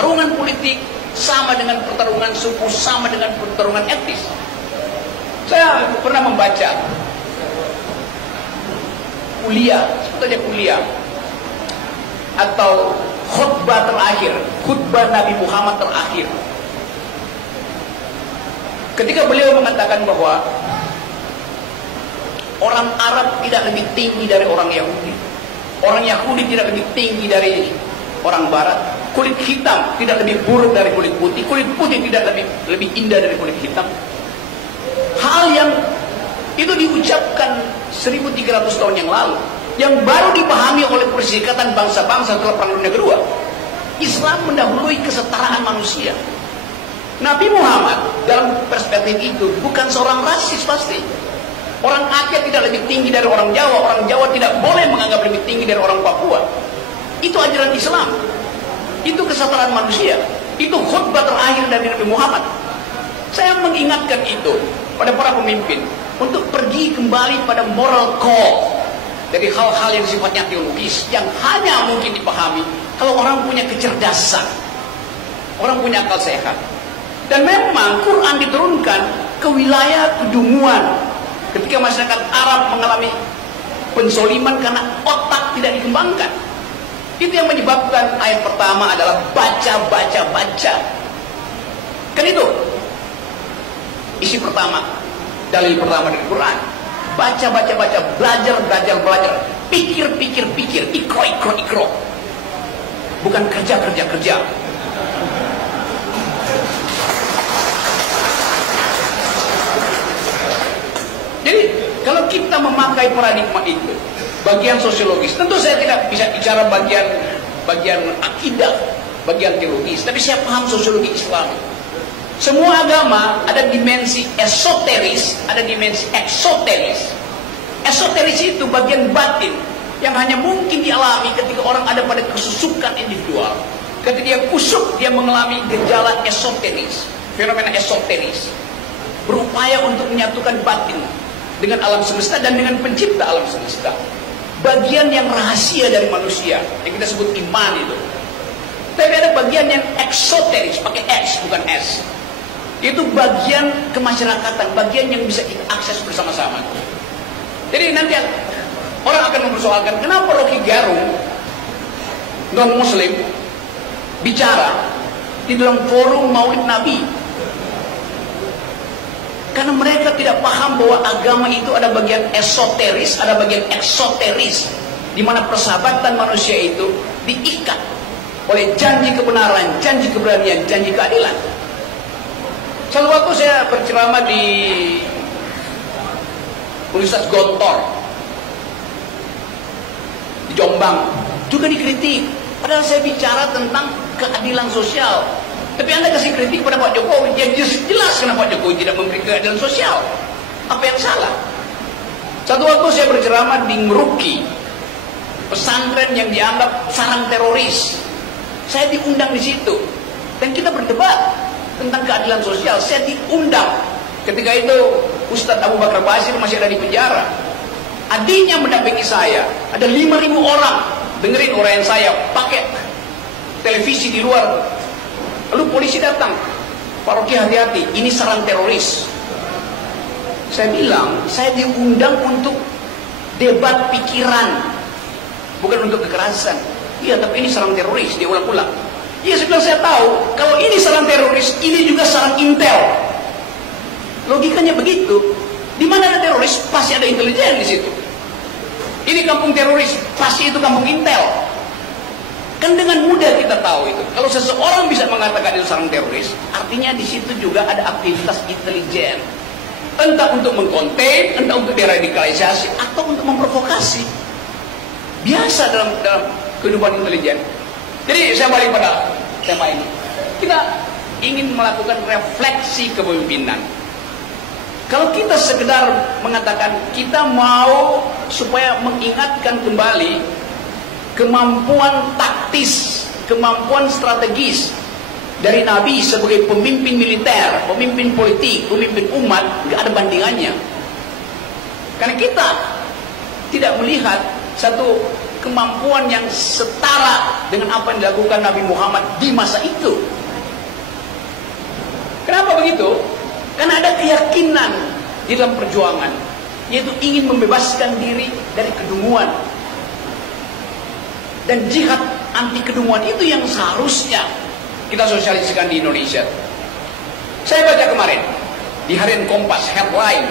pertarungan politik sama dengan pertarungan suku, sama dengan pertarungan etnis. Saya pernah membaca sebetulnya kuliah atau khutbah terakhir, khutbah Nabi Muhammad terakhir. Ketika beliau mengatakan bahwa orang Arab tidak lebih tinggi dari orang Yahudi, orang Yahudi tidak lebih tinggi dari orang Barat, kulit hitam tidak lebih buruk dari kulit putih tidak lebih indah dari kulit hitam. Hal yang itu diucapkan 1300 tahun yang lalu, yang baru dipahami oleh Perserikatan Bangsa-Bangsa setelah Perang Dunia Kedua. Islam mendahului kesetaraan manusia. Nabi Muhammad dalam perspektif itu bukan seorang rasis pasti. Orang Aceh tidak lebih tinggi dari orang Jawa tidak boleh menganggap lebih tinggi dari orang Papua. Itu ajaran Islam. Itu kesetaraan manusia. Itu khutbah terakhir dari Nabi Muhammad. Saya mengingatkan itu pada para pemimpin untuk pergi kembali pada moral code dari hal-hal yang sifatnya teologis, yang hanya mungkin dipahami kalau orang punya kecerdasan, orang punya akal sehat. Dan memang Quran diturunkan ke wilayah kedunguan ketika masyarakat Arab mengalami pensoliman karena otak tidak dikembangkan. Itu yang menyebabkan ayat pertama adalah baca. Kan itu isi pertama, dalil pertama dari Quran. Baca, belajar, pikir, ikro. Bukan kerja. Jadi kalau kita memakai paradigma itu, bagian sosiologis, tentu saya tidak bisa bicara bagian akidah, bagian teologis, tapi saya paham sosiologi Islam. Semua agama ada dimensi esoteris, ada dimensi eksoteris. Esoteris itu bagian batin yang hanya mungkin dialami ketika orang ada pada kesusukan individual. Ketika dia kusuk, dia mengalami gejala esoteris, fenomena esoteris, berupaya untuk menyatukan batin dengan alam semesta dan dengan pencipta alam semesta. Bagian yang rahasia dari manusia yang kita sebut iman itu. Tapi ada bagian yang eksoteris, pakai X bukan S. Itu bagian kemasyarakatan, bagian yang bisa kita akses bersama-sama. Jadi nanti orang akan mempersoalkan kenapa Rocky Gerung non Muslim bicara di dalam forum Maulid Nabi. Karena mereka tidak paham bahwa agama itu ada bagian esoteris, ada bagian eksoteris, di mana persahabatan manusia itu diikat oleh janji kebenaran, janji keberanian, janji keadilan. Suatu waktu saya berceramah di Universitas Gontor di Jombang, juga dikritik. Padahal saya bicara tentang keadilan sosial. Tapi Anda kasih kritik pada Pak Jokowi, yang jelas kenapa Pak Jokowi tidak memberi keadilan sosial. Apa yang salah? Satu waktu saya berceramah di Ngeruki, pesantren yang dianggap sarang teroris. Saya diundang di situ, dan kita berdebat tentang keadilan sosial. Saya diundang. Ketika itu Ustadz Abu Bakar Basir masih ada di penjara. Adiknya mendampingi saya. Ada 5.000 orang dengerin uraian saya pakai televisi di luar. Lalu polisi datang, Pak Rocky hati-hati, ini sarang teroris. Saya bilang, saya diundang untuk debat pikiran, bukan untuk kekerasan. Iya, tapi ini sarang teroris, dia ulang-ulang. Iya, saya tahu, kalau ini sarang teroris, ini juga sarang intel. Logikanya begitu. Di mana ada teroris, pasti ada intelijen di situ. Ini kampung teroris, pasti itu kampung intel. Kan dengan mudah kita tahu itu. Kalau seseorang bisa mengatakan itu sarang teroris, artinya di situ juga ada aktivitas intelijen. Entah untuk mengkonten, entah untuk deradikalisasi, atau untuk memprovokasi. Biasa dalam kehidupan intelijen. Jadi saya balik pada tema ini. Kita ingin melakukan refleksi kepemimpinan. Kalau kita sekedar mengatakan kita mau supaya mengingatkan kembali kemampuan taktis, kemampuan strategis dari Nabi sebagai pemimpin militer, pemimpin politik, pemimpin umat, nggak ada bandingannya. Karena kita tidak melihat satu kemampuan yang setara dengan apa yang dilakukan Nabi Muhammad di masa itu. Kenapa begitu? Karena ada keyakinan di dalam perjuangan, yaitu ingin membebaskan diri dari kedunguan. Dan jihad anti kedunguan itu yang seharusnya kita sosialisasikan di Indonesia. Saya baca kemarin di Harian Kompas headline,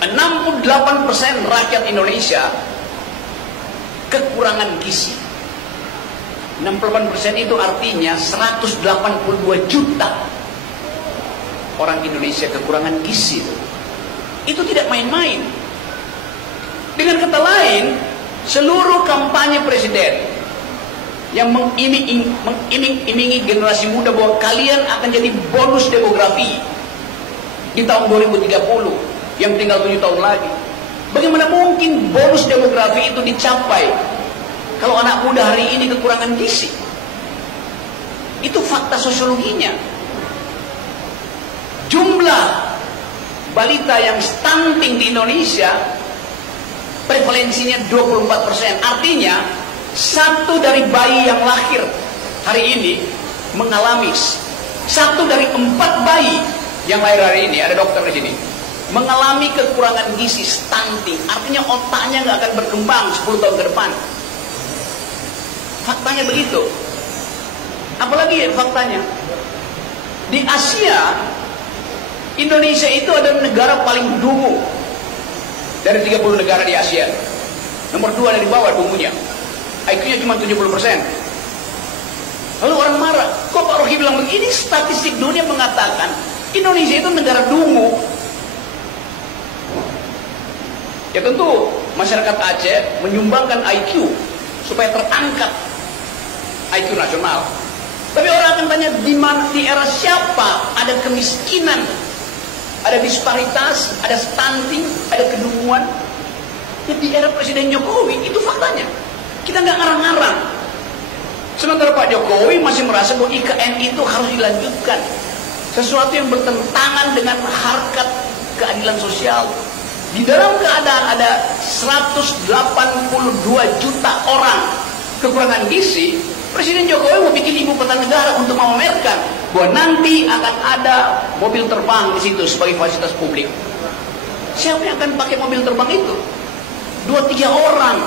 68% rakyat Indonesia kekurangan gizi. 68% itu artinya 182 juta orang Indonesia kekurangan gizi. Itu tidak main-main. Dengan kata lain, seluruh kampanye presiden yang mengiming-imingi generasi muda bahwa kalian akan jadi bonus demografi di tahun 2030 yang tinggal 7 tahun lagi. Bagaimana mungkin bonus demografi itu dicapai kalau anak muda hari ini kekurangan gizi? Itu fakta sosiologinya. Jumlah balita yang stunting di Indonesia prevalensinya 24%. Artinya 1 dari bayi yang lahir hari ini mengalami, 1 dari 4 bayi yang lahir hari ini, ada dokter di sini, mengalami kekurangan gizi, stunting. Artinya otaknya nggak akan berkembang 10 tahun ke depan. Faktanya begitu. Apalagi faktanya, di Asia, Indonesia itu adalah negara paling dungu dari 30 negara di Asia. Nomor 2 dari bawah dungunya. IQ-nya cuma 70%. Lalu orang marah, kok Pak Rocky bilang begini? Statistik dunia mengatakan Indonesia itu negara dungu. Ya tentu masyarakat Aceh menyumbangkan IQ supaya terangkat IQ nasional. Tapi orang akan tanya, di era siapa ada kemiskinan, ada disparitas, ada stunting, ada kedunguan? Ya di era Presiden Jokowi, itu faktanya. Kita nggak ngarang-ngarang. Sementara Pak Jokowi masih merasa bahwa IKN itu harus dilanjutkan. Sesuatu yang bertentangan dengan harkat keadilan sosial. Di dalam keadaan ada 182 juta orang kekurangan gizi, Presiden Jokowi mau bikin ibu kota negara untuk memamerkan bahwa nanti akan ada mobil terbang di situ sebagai fasilitas publik. Siapa yang akan pakai mobil terbang itu? 2-3 orang.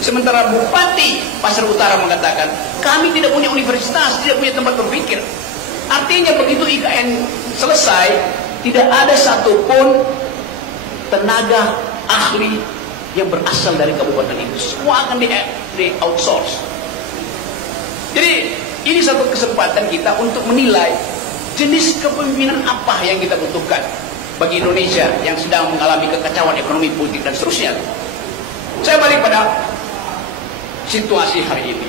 Sementara Bupati Pasar Utara mengatakan, kami tidak punya universitas, tidak punya tempat berpikir. Artinya begitu IKN selesai, tidak ada satupun tenaga ahli yang berasal dari kabupaten itu. Semua akan di outsource. Jadi ini satu kesempatan kita untuk menilai jenis kepemimpinan apa yang kita butuhkan bagi Indonesia yang sedang mengalami kekacauan ekonomi, politik, dan seterusnya. Saya balik pada situasi hari ini.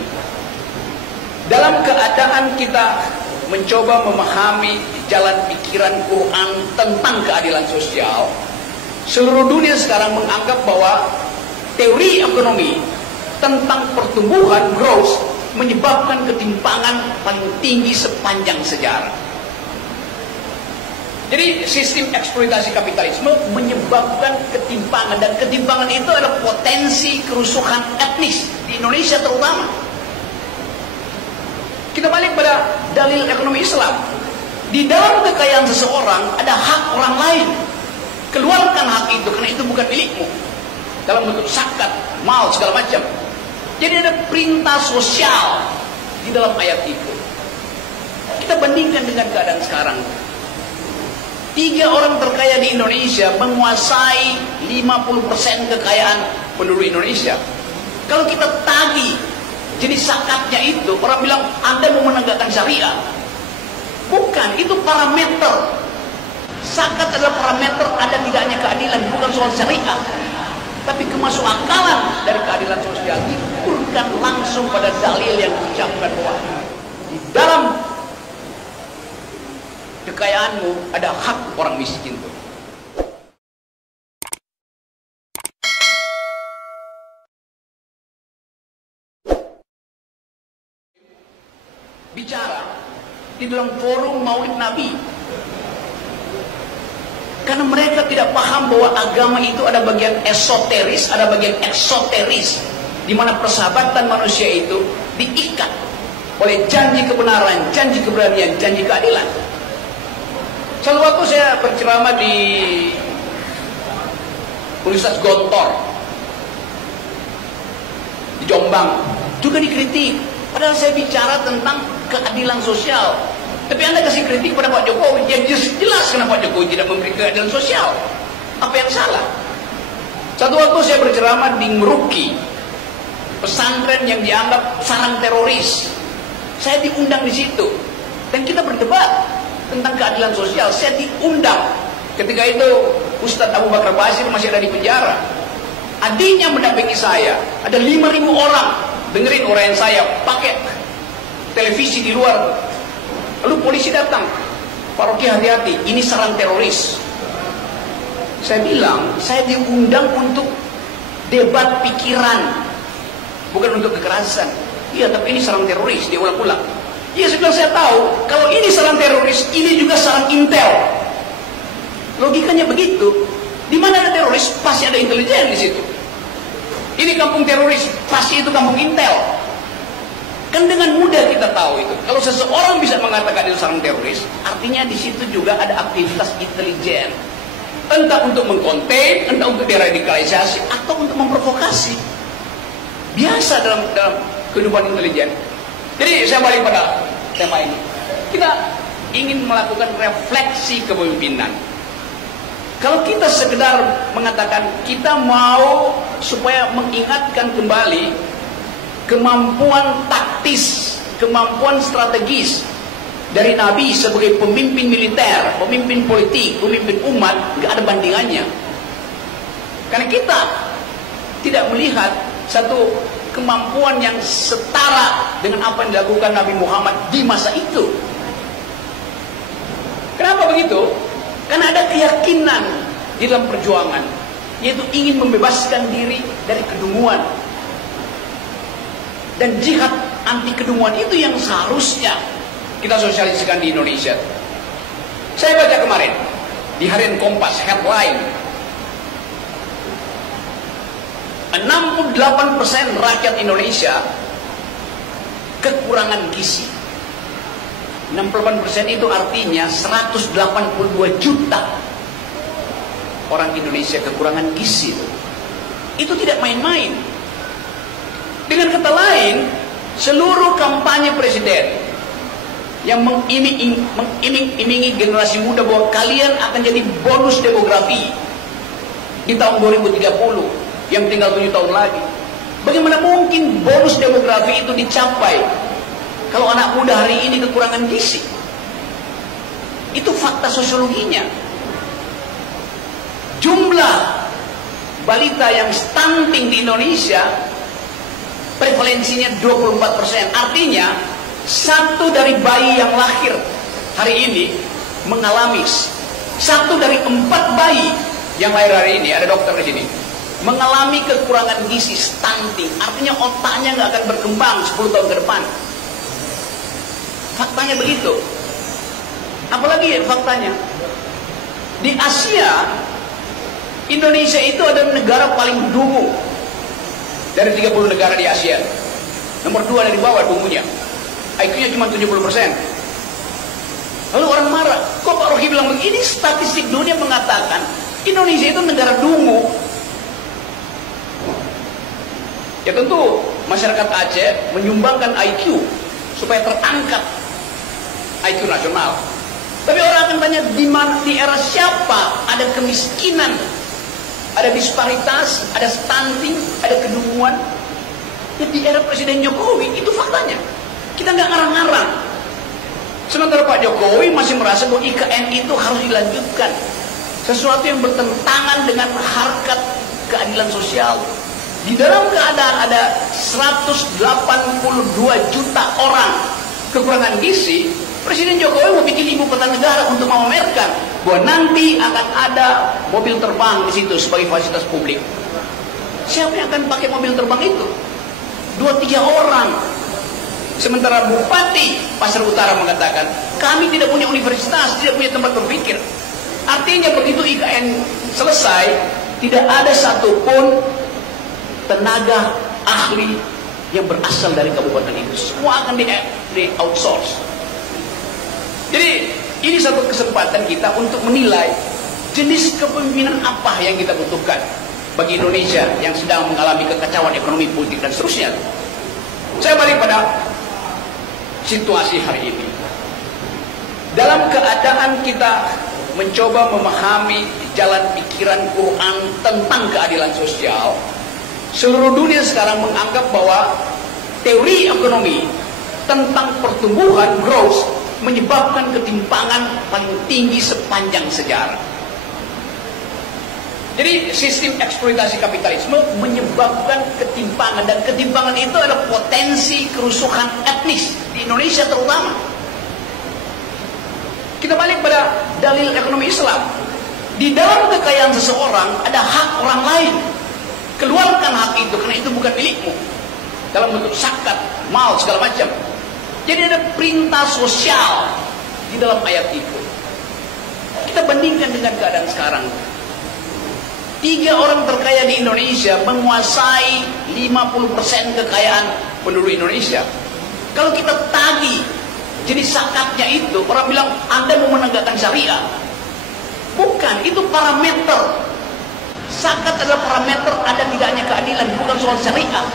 Dalam keadaan kita mencoba memahami jalan pikiran Quran tentang keadilan sosial, seluruh dunia sekarang menganggap bahwa teori ekonomi tentang pertumbuhan, growth, menyebabkan ketimpangan paling tinggi sepanjang sejarah. Jadi sistem eksploitasi kapitalisme menyebabkan ketimpangan, dan ketimpangan itu adalah potensi kerusuhan etnis di Indonesia terutama. Kita balik pada dalil ekonomi Islam. Di dalam kekayaan seseorang ada hak orang lain. Keluarkan hak itu karena itu bukan milikmu. Dalam bentuk zakat, mal, segala macam. Jadi ada perintah sosial di dalam ayat itu. Kita bandingkan dengan keadaan sekarang. 3 orang terkaya di Indonesia menguasai 50% kekayaan penduduk Indonesia. Kalau kita tagih jenis zakatnya itu, orang bilang Anda mau menegakkan syariah. Bukan, itu parameter. Zakat adalah parameter ada tidaknya keadilan, bukan soal syariah. Tapi kemasukakalan dari keadilan sosial diukurkan langsung pada dalil yang diucapkan bahwa di dalam kekayaanmu ada hak orang miskin itu. Bicara di dalam forum Maulid Nabi. Karena mereka tidak paham bahwa agama itu ada bagian esoteris, ada bagian eksoteris, di mana persahabatan manusia itu diikat oleh janji kebenaran, janji keberanian, janji keadilan. Suatu waktu saya berceramah di Universitas Gontor di Jombang, juga dikritik. Padahal saya bicara tentang keadilan sosial. Tapi Anda kasih kritik pada Pak Jokowi, yang jelas kenapa Pak Jokowi tidak memberi keadilan sosial. Apa yang salah? Satu waktu saya berceramah di Meruki, pesantren yang dianggap sarang teroris. Saya diundang di situ, dan kita berdebat tentang keadilan sosial. Saya diundang. Ketika itu Ustadz Abu Bakar Basir masih ada di penjara. Adiknya mendampingi saya. Ada 5.000 orang dengerin uraian saya pakai televisi di luar. Lalu polisi datang, Pak Rocky hati-hati, ini sarang teroris. Saya bilang, saya diundang untuk debat pikiran, bukan untuk kekerasan. Iya, tapi ini sarang teroris, dia ulang-ulang. Iya, saya bilang saya tahu, kalau ini sarang teroris, ini juga sarang intel. Logikanya begitu. Di mana ada teroris, pasti ada intelijen di situ. Ini kampung teroris, pasti itu kampung intel. Kan dengan mudah kita tahu itu. Kalau seseorang bisa mengatakan itu sarang teroris, artinya di situ juga ada aktivitas intelijen. Entah untuk mengkonten, entah untuk deradikalisasi, atau untuk memprovokasi. Biasa dalam kehidupan intelijen. Jadi saya balik pada tema ini. Kita ingin melakukan refleksi kepemimpinan. Kalau kita sekedar mengatakan kita mau supaya mengingatkan kembali kemampuan taktis, kemampuan strategis dari Nabi sebagai pemimpin militer, pemimpin politik, pemimpin umat, nggak ada bandingannya. Karena kita tidak melihat satu kemampuan yang setara dengan apa yang dilakukan Nabi Muhammad di masa itu. Kenapa begitu? Karena ada keyakinan di dalam perjuangan, yaitu ingin membebaskan diri dari kedunguan. Dan jihad anti kedunguan itu yang seharusnya kita sosialisasikan di Indonesia. Saya baca kemarin di Harian Kompas headline, 68% rakyat Indonesia kekurangan gizi. 68% itu artinya 182 juta orang Indonesia kekurangan gizi. Itu tidak main-main. Dengan kata lain, seluruh kampanye presiden yang mengiming-imingi generasi muda bahwa kalian akan jadi bonus demografi di tahun 2030 yang tinggal 7 tahun lagi. Bagaimana mungkin bonus demografi itu dicapai kalau anak muda hari ini kekurangan gizi? Itu fakta sosiologinya. Jumlah balita yang stunting di Indonesia prevalensinya 24%. Artinya, satu dari bayi yang lahir hari ini mengalami, satu dari 4 bayi yang lahir hari ini, ada dokter di sini, mengalami kekurangan gizi, stunting. Artinya otaknya nggak akan berkembang 10 tahun ke depan. Faktanya begitu. Apalagi faktanya, di Asia, Indonesia itu adalah negara paling dungu dari 30 negara di Asia. Nomor 2 dari bawah dungunya. IQ-nya cuma 70%. Lalu orang marah, kok Pak Rocky bilang begini? Statistik dunia mengatakan Indonesia itu negara dungu. Ya tentu masyarakat Aceh menyumbangkan IQ supaya terangkat IQ nasional. Tapi orang akan tanya, di era siapa ada kemiskinan, ada disparitas, ada stunting, ada kedunguan? Ya di era Presiden Jokowi, itu faktanya. Kita nggak ngarang-ngarang. Sementara Pak Jokowi masih merasa bahwa IKN itu harus dilanjutkan. Sesuatu yang bertentangan dengan harkat keadilan sosial. Di dalam keadaan ada 182 juta orang kekurangan gizi, Presiden Jokowi mau bikin ibu kota negara untuk memamerkan bahwa nanti akan ada mobil terbang di situ sebagai fasilitas publik. Siapa yang akan pakai mobil terbang itu? 2-3 orang. Sementara Bupati Pasar Utara mengatakan, kami tidak punya universitas, tidak punya tempat berpikir. Artinya begitu IKN selesai, tidak ada satupun tenaga ahli yang berasal dari kabupaten itu. Semua akan di outsource. Jadi ini satu kesempatan kita untuk menilai jenis kepemimpinan apa yang kita butuhkan bagi Indonesia yang sedang mengalami kekacauan ekonomi, politik, dan seterusnya. Saya balik pada situasi hari ini. Dalam keadaan kita mencoba memahami jalan pikiran Quran tentang keadilan sosial, seluruh dunia sekarang menganggap bahwa teori ekonomi tentang pertumbuhan, growth, menyebabkan ketimpangan paling tinggi sepanjang sejarah. Jadi sistem eksploitasi kapitalisme menyebabkan ketimpangan, dan ketimpangan itu adalah potensi kerusuhan etnis di Indonesia terutama. Kita balik pada dalil ekonomi Islam. Di dalam kekayaan seseorang ada hak orang lain. Keluarkan hak itu, karena itu bukan milikmu. Dalam bentuk zakat, mal, segala macam. Jadi ada perintah sosial di dalam ayat itu. Kita bandingkan dengan keadaan sekarang. 3 orang terkaya di Indonesia menguasai 50% kekayaan penduduk Indonesia. Kalau kita tagih jenis zakatnya itu, orang bilang Anda mau menegakkan syariah. Bukan, itu parameter. Zakat adalah parameter ada tidaknya keadilan, bukan soal syariah.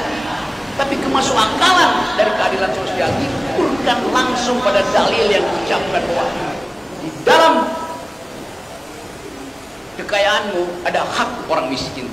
Tapi kemasukakalan dari keadilan sosial diukurkan langsung pada dalil yang diucapkan bahwa di dalam kekayaanmu ada hak orang miskin.